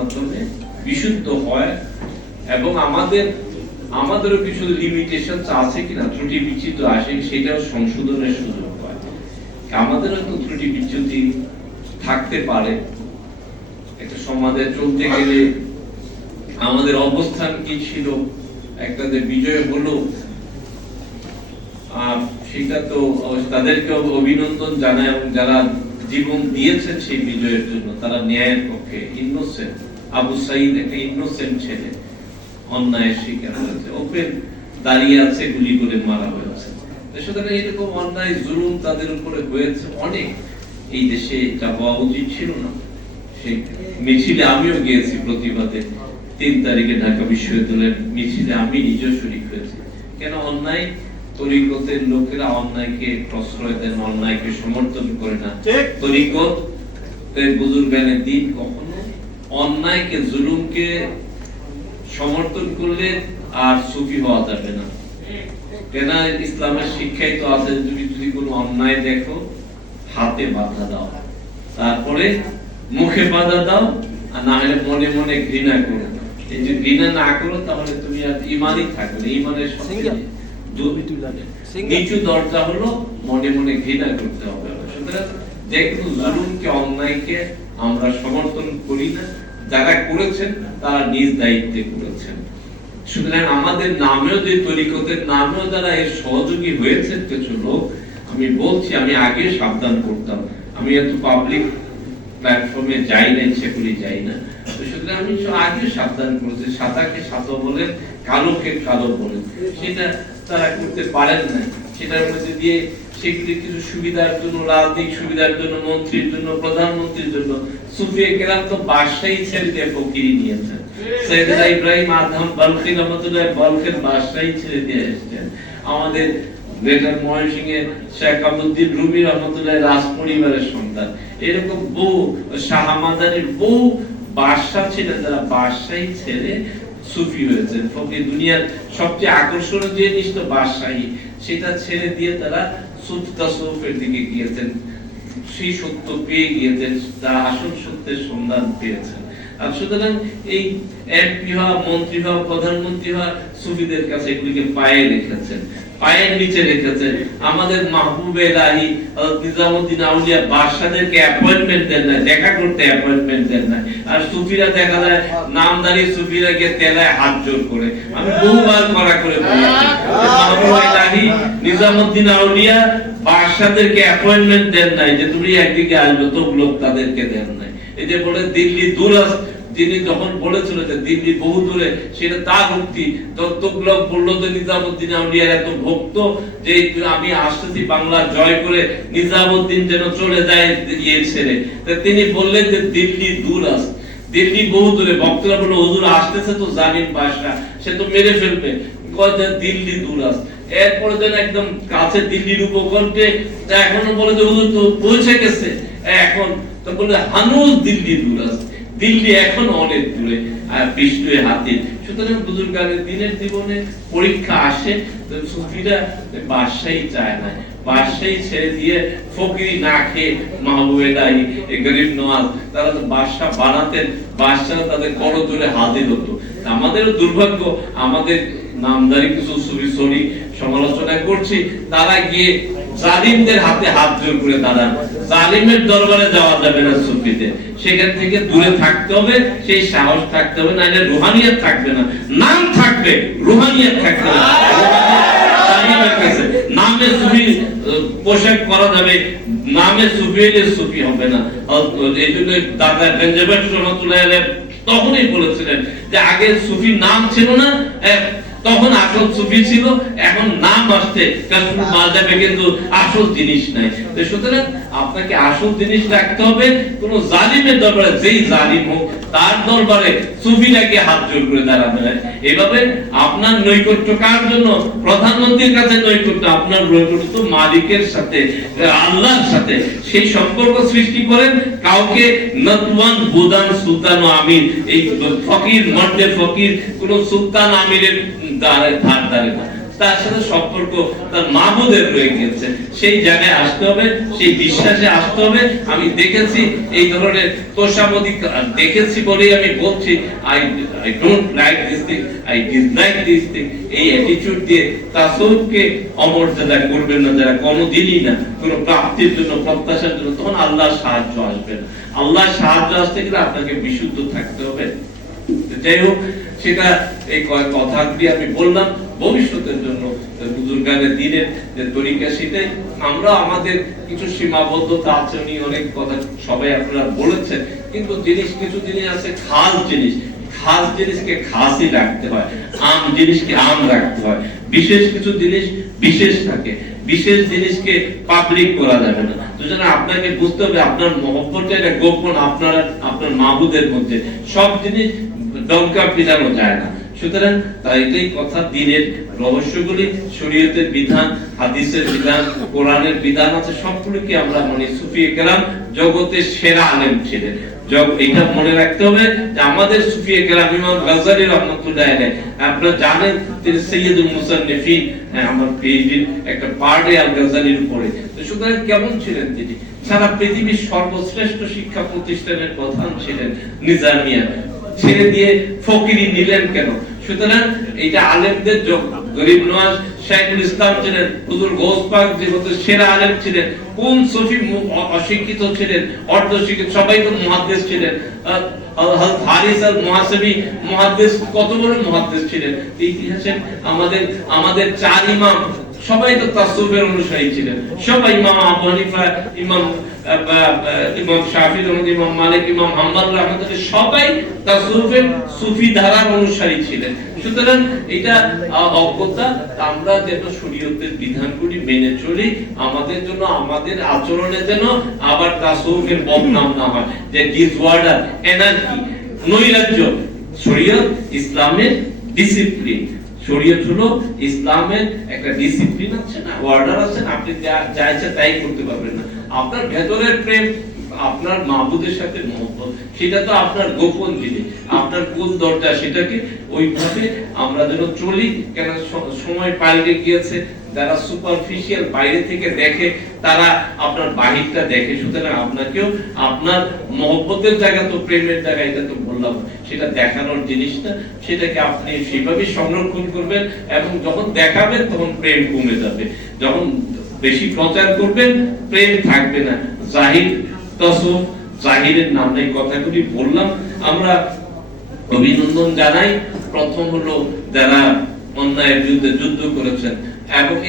মাধ্যমে বিশুদ্ধ হয় এবং আমাদের, আমাদেরও কিছু লিমিটেশন আছে কিনা, ত্রুটি বিচ্যুতি আসে সেটাও সংশোধনের সুযোগ হয়। আমাদেরও তো ত্রুটি বিচ্যুতি থাকতে পারে। একটা সমাজে চলতে গেলে আমাদের অবস্থান কি ছিল, একটা বিজয় হলো সেটা তো তাদেরকে অভিনন্দন জানাই এবং যারা জীবন দিয়েছেন সেই বিজয়ের জন্য তারা ন্যায়ের পক্ষে ইনোসেন্ট আবু সাইদ একটা ইনোসেন্ট ছেলে। অন্যায়ের শিকার হয়েছে। ওপেন দাঁড়িয়ে আছে গুলি করে মারা হয়েছে। সুতরাং এরকম অন্যায় জুলুম তাদের উপরে হয়েছে অনেক। এই দেশে হওয়া উচিত ছিল না। মিছিলে আমিও গিয়েছি প্রতিবাদে। তিন তারিখে ঢাকা বিশ্ববিদ্যালয়ের মিছিলে আমি নিজেও শরিক হয়েছি। কেন অন্যায়? তরিকতের লোকেরা অন্যায়কে প্রশ্রয় দেন অন্যায়কে সমর্থন করে না। তরিকত বুজুর্গানের দিন কখনো অন্যায়কে জুলুমকে সমর্থন করলে আর সুফি হওয়া যাবে না। কেন ইসলামের শিক্ষাই তো আছে তুমি যদি কোনো অন্যায় দেখো হাতে বাধা দাও। তারপরে মুখে বাধা দাও আর না হলে মনে মনে ঘৃণা করো। এই যে ঘৃণা না করো তাহলে তুমি আর ইমানই থাকবে। ইমানের. নিচু দরজা হলো মনে মনে ঘৃণা করতে হবে। সুতরাং কোনো জুলুমকে অন্যায়কে আমরা সমর্থন করি না। যারা করেছেন, তারা নিজ দায়িত্বে করেছেন। সুতরাং আমাদের নামেও যে তরিকতের, নামেও যারা এর সহযোগী হয়েছে কিছু লোক, আমি বলছি, আমি আগে সাবধান করতাম। আমি এত পাবলিক প্ল্যাটফর্মে যাই না ইচ্ছে করি যাই না। সুতরাং আমি আগে সাবধান করেছি। সাদাকে সাদা বলেন, কালোকে কালো বলেন। সেটা তারা করতে পারেন না। সেটার মধ্যে দিয়ে সেগুলি কিছু সুবিধার জন্য, রাজনৈতিক সুবিধার জন্য, মন্ত্রীর জন্য, প্রধানমন্ত্রীর জন্য। কেরাম তো বাদশাহী ছেড়ে দিয়ে ফকিরি নিয়েছেন ইব্রাহিম আদম বালখের বাদশাহী ছেড়ে দিয়ে এসেছেন। আমাদের গ্রেটার ময়মনসিংহের শেখ রুমি রহমতুল্লাহ রাজ পরিবারের সন্তান। এরকম বহু শাহমাদানির বহু বাদশাহ ছিলেন যারা বাদশাহী ছেড়ে সুফি হয়েছেন ফকির দুনিয়ার সবচেয়ে আকর্ষণীয় যে জিনিস তো বাদশাহী। সেটা ছেড়ে দিয়ে তারা সুফ তাসউফের দিকে গিয়েছেন, সেই সত্য পেয়ে গিয়েছেন, তারা আসল সত্যের সন্ধান পেয়েছেন। আর সুতরাং এই এমপি হওয়া, মন্ত্রী হওয়া, প্রধানমন্ত্রী হওয়া সুফিদের কাছে এগুলিকে পায়ে রেখেছেন। পায়ের নিচে রেখেছেন আমাদের মাহবুবে রাহি নিজামুদ্দিন আউলিয়া বাদশাদেরকে অ্যাপয়েন্টমেন্ট দেন না দেখা করতে অ্যাপয়েন্টমেন্ট দেন না আর সুফিরা দেখা যায় নামদারি সুফিরা গিয়ে তেলায় হাত জোর করে। আমি বহুবার করা করে মাহবুবে রাহি নিজামুদ্দিন আউলিয়া বাদশাদেরকে অ্যাপয়েন্টমেন্ট দেন নাই, যে তুমি একদিকে আসবে তো লোক তাদেরকে দেন নাই। এই যে বলে দিল্লি দূরাস যিনি যখন বলেছিল যে দিল্লি বহু দূরে সেটা তার উক্তি তত্ত্বগুলোক বলল যে নিজামুদ্দিন আউলিয়ার এত ভক্ত যে আমি আসতেছি বাংলা জয় করে, নিজামুদ্দিন যেন চলে যায় ইয়ে ছেড়ে। তা তিনি বললেন যে দিল্লি দূরাস দিল্লি বহু দূরে। ভক্তরা বলল, হুজুর, আসতেছে তো জানিন বাসা সে তো মেরে ফেলবে। দিল্লি দূরাস এরপরে যেন একদম কাছে দিল্লির উপকণ্ঠে, তা এখনও বলে যে, হুজুর, তো পৌঁছে গেছে। এখন তো বলে হানুস দিল্লি দূরাস দিল্লি এখনও অনেক দূরে বিষ্ণু হাতে সুতরাং বুজুর্গানের দিনের জীবনে পরীক্ষা আসে সুফিরা বাদশাহী চায় না। ছেড়ে দিয়ে ফকিরি না খেয়ে মাহবুবে দাই গরিব নওয়াজ, তারা তো বাদশাহ বানাতেন বাদশাহ তাদের বড় জোরে হাজির হতো। আমাদেরও দুর্ভাগ্য, আমাদের নামদারি কিছু সুফি সরি সমালোচনা করছি তারা গিয়ে জালিমদের হাতে হাত জোর করে দাঁড়ান। জালিমের দরবারে যাওয়া যাবে না সুফিতে। সেখান থেকে দূরে থাকতে হবে, সেই সাহস থাকতে হবে না এটা রুহানিয়াত থাকবে না। নাম থাকবে, রুহানিয়াত থাকবে না। নামে সুফি, পোশাক করা যাবে, নামে সুফি হলে সুফি হবে না। এই জন্য দাদা বেঞ্জামিন রহমতুল্লাহ তখনই বলেছিলেন যে আগে সুফি নাম ছিল না তখন আসল সুফি ছিল এখন নাম আসছে। মাজাবে কিন্তু আসল জিনিস নাই। তো সুতরাং আপনাকে আসল জিনিস রাখতে হবে কোন জালিমের দরবারে যেই জালিম হোক তার দরবারে সুফিরাকে হাত জোর করে দাঁড়াতে হয়। এভাবে আপনার নৈকট্য কার জন্য? প্রধানমন্ত্রীর কাছে নৈকট্য আপনার নৈকট্য মালিকের সাথে আল্লাহর সাথে। সেই সম্পর্ক সৃষ্টি করেন কাউকে নতওয়ান বুদান সুলতান আমির এই ফকির মর্দে ফকির কোন সুলতান আমিরের দ্বারে ধার ধারে না তার সাথে সম্পর্ক তার মাহবুদের রয়ে গিয়েছে। সেই জায়গায় আসতে হবে, সেই বিশ্বাসে আসতে হবে। আমি দেখেছি এই ধরনের তোষামদি দেখেছি বলেই আমি বলছি I I don't like this thing I this thing এই দিয়ে অমর্যাদা করবেন না, যারা কোনোদিনই না, কোনো প্রাপ্তির জন্য, প্রত্যাশার জন্য, তখন সাহায্য আসবে না। আল্লাহর সাহায্য আসতে গেলে আপনাকে বিশুদ্ধ থাকতে হবে। যাই হোক সেটা এই কথাগুলি আমি বললাম। ভবিষ্যতের জন্য দিনের যে তরিকা সেটাই। আমরা আমাদের কিছু সীমাবদ্ধতা আছে উনি অনেক কথা সবাই আপনারা বলেছেন। কিন্তু জিনিস কিছু জিনিস আছে খাস জিনিস। খাস জিনিসকে খাসই রাখতে হয়। আম জিনিসকে আম রাখতে হয়। বিশেষ কিছু জিনিস বিশেষ থাকে। বিশেষ জিনিসকে পাবলিক করা যাবে না। যেন আপনাকে বুঝতে হবে, আপনার মহব্বতটা এটা গোপন আপনার আপনার মাহবুদের মধ্যে। সব জিনিস দমকা পিটানো যায় না। সুতরাং এটাই কথা দিনের রহস্যগুলি শরীয়তের বিধান হাদিসের বিধান কোরআনের বিধান আছে সবগুলোকে আমরা মানে সুফিয়ে কেরাম জগতের সেরা আলেম ছিলেন। এটা মনে রাখতে হবে যে আমাদের ইমাম রহমতুল্লাহ আপনারা জানেন তিনি হ্যাঁ, আমার পিএইচডির একটা পার্টে আল উপরে। তো সুতরাং কেমন ছিলেন তিনি? সারা পৃথিবীর সর্বশ্রেষ্ঠ শিক্ষা প্রতিষ্ঠানের প্রধান ছিলেন নিজামিয়া। ছেড়ে দিয়ে ফকিরি নিলেন কেন? সুতরাং এটা আলেমদের যোগ। গরিব নওয়াজ শাইখুল ইসলাম ছিলেন, হুজুর গৌস পাক যে জগতের সেরা আলেম ছিলেন, কোন সফি অশিক্ষিত ছিলেন অর্ধ শিক্ষিত সবাই তো মুহাদ্দিস ছিলেন। হারিস আল মুহাসিবি, মুহাদ্দিস কত বড় মুহাদ্দিস ছিলেন? ইতিহাসে আমাদের আমাদের চার ইমাম সবাই তো তাসউফের অনুসারী ছিলেন। সবাই ইমাম আবু হানিফা, ইমাম ইমাম শাফি ইমাম মালিক, ইমাম হাম্মাদ রহমতুল্লাহ, সবাই তাসউফের সুফি ধারার অনুসারী ছিলেন। সুতরাং এটা অজ্ঞতা। আমরা যেন শরীয়তের বিধানগুলি মেনে চলি, আমাদের জন্য, আমাদের আচরণে যেন আবার তাসউফের বদনাম না হয়। যে ডিসঅর্ডার, এনার্জি, নৈরাজ্য, শরীয়ত, ইসলামের ডিসিপ্লিন। শরীয়ত হলো ইসলামের একটা ডিসিপ্লিন আছে না অর্ডার আছে না আপনি যা চাইছে তাই করতে পারবেন না। আপনার ভেতরের প্রেম, আপনার মাহবুদের সাথে মহব্বত, সেটা তো আপনার গোপন জিনিস। আপনার কোন দরজা সেটাকে ওইভাবে আমরা যেন চলি, কেন সময় পাল্টে গিয়েছে যারা সুপারফিশিয়াল বাইরে থেকে দেখে, তারা আপনার বাহিরটা দেখে। সুতরাং আপনাকেও আপনার মহব্বতের জায়গা তো, প্রেমের জায়গা, এটা তো বললাম। সেটা দেখানোর জিনিসটা সেটাকে আপনি সেইভাবে সংরক্ষণ করবেন এবং যখন দেখাবেন, তখন প্রেম কমে যাবে। যখন বেশি প্রচার করবেন, প্রেম থাকবে না। জাহির তসফ, জাহিরের নাম এই কথাগুলি বললাম। আমরা অভিনন্দন জানাই। প্রথম হলো যারা অন্যায়ের বিরুদ্ধে যুদ্ধ করেছেন এবং এই